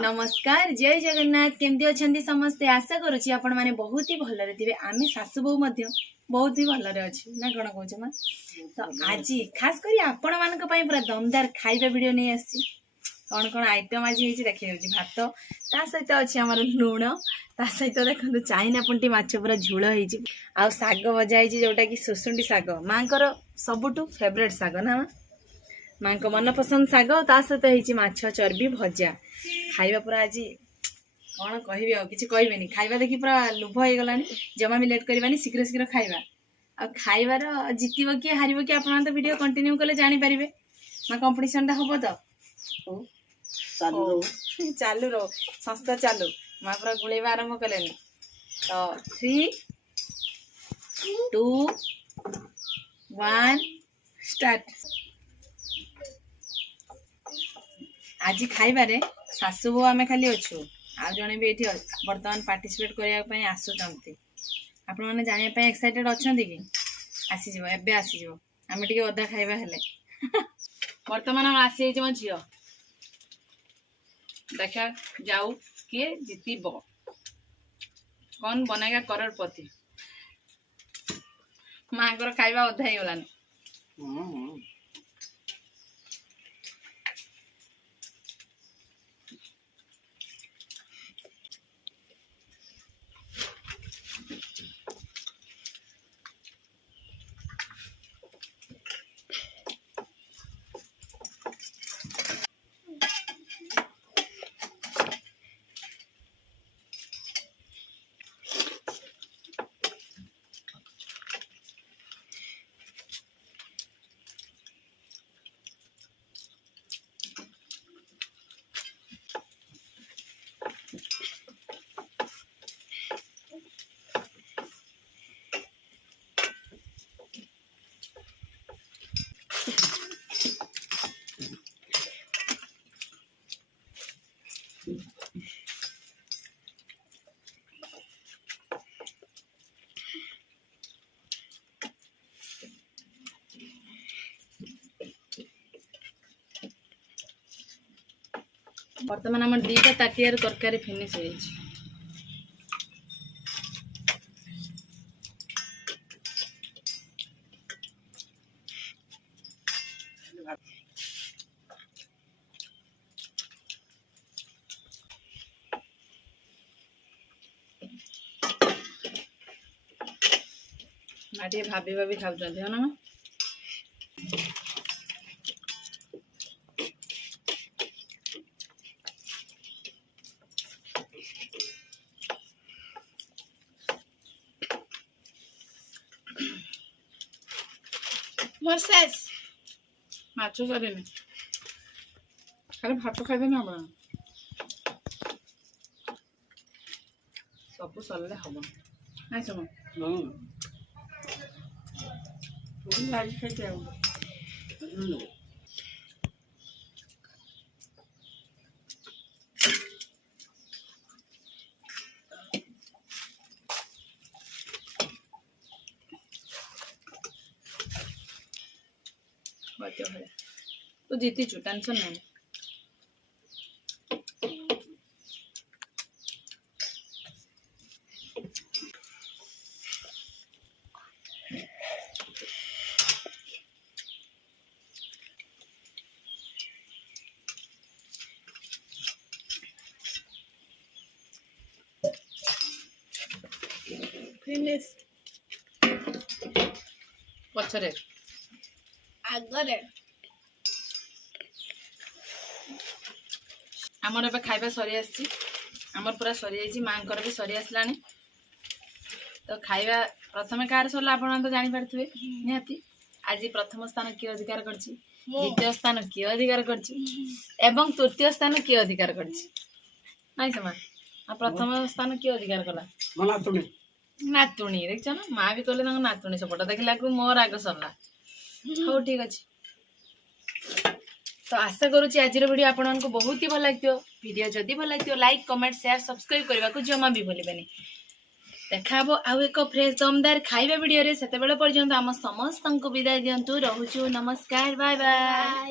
नमस्कार जय जगन्नाथ केमती अच्छा समस्ते आशा करुच्ची आपण मैंने बहुत ही भलरे थे आम सासु बो बहुत ही भलरे अच्छी ना कौन कौच माँ तो आज खास कर आपण मान पूरा दमदार खाଇବା वीडियो नहीं आसी कौन कौन आइटम आज देखिए भात ता सहित अच्छी आम लुण ता सहित देखो चाइना पुंटी माछ पूरा झोल हो शाग भजा जोटा कि सुसुंडी शाग माँ सबुठू फेवरेट शाग ना माँ को मनपसंद शाग ता सहित माछ चर्बी भजा खाଇବା पूरा आज कौन कह कि कहबेनि खाଇବା देखी पूरा लोभ हो गला जमा भी लेट करवानी शीघ्र शीघ्र खाଇବା आ खाइबार जितब किए हार कि आप तो वीडियो कंटिन्यू कले जानीपारे माँ कंपिटिशन हम तो चालू रो संस्था चालू माँ पूरा गुलेबा आरंभ कले तो 3 2 1 स्टार्ट आज खाइबारे सासु बो आमे खाली अच्छु आ जने भी एठी वर्तमान पार्टिसिपेट करने आसुचंती आपण माने जानिया पे एक्साइटेड अछंती कि आसी जिवो एबे आसी जिवो आमे टिके अदा खाइबा हेले वर्तमान हम आसी जे म झियो देखा जाऊ के जीतीबो कौन बनेगा करोड़पति माँ को खाइबा अधा ही गलानी वर्तमान आम दीटा ताटियार तरकारी फिनिश हो माटी भाभी भाभी खाऊ ना मोरसेस माछो सरे खाली भात खाइबे ना हम सब सरले हम नाइ सुनो पूरी लाज खाइते आ तो जीती छु टेंशन नहीं फिनिश पछरे आगरे आमर ए खाइबा सरी आसी आमर पूरा सरी जाइए माँ भी सरी आसला तो खाइबा प्रथम कार सरला आप तो जानी पारे निहाती आज प्रथम स्थान किए अधिकार कर द्वितीय स्थान किए अधिकार कर तृतीय स्थान किए अधिकार कर प्रथम स्थान किए अधिकार कला नातुणी देख ना माँ भी कहले नातुणी सपोर्ट देखला मोर आग सरला हो ठीक अच्छे तो आशा करुच्ची आज वीडियो आपको बहुत ही भल लगे वीडियो जदि भल लगे लाइक कमेंट शेयर सब्सक्राइब करने को जमा भी भूलें देखा आउ एक फ्रेश दमदार खाइबा वीडियो से पर्यंत आम समस्त विदाय दिंतु रोचु नमस्कार बाय बाय।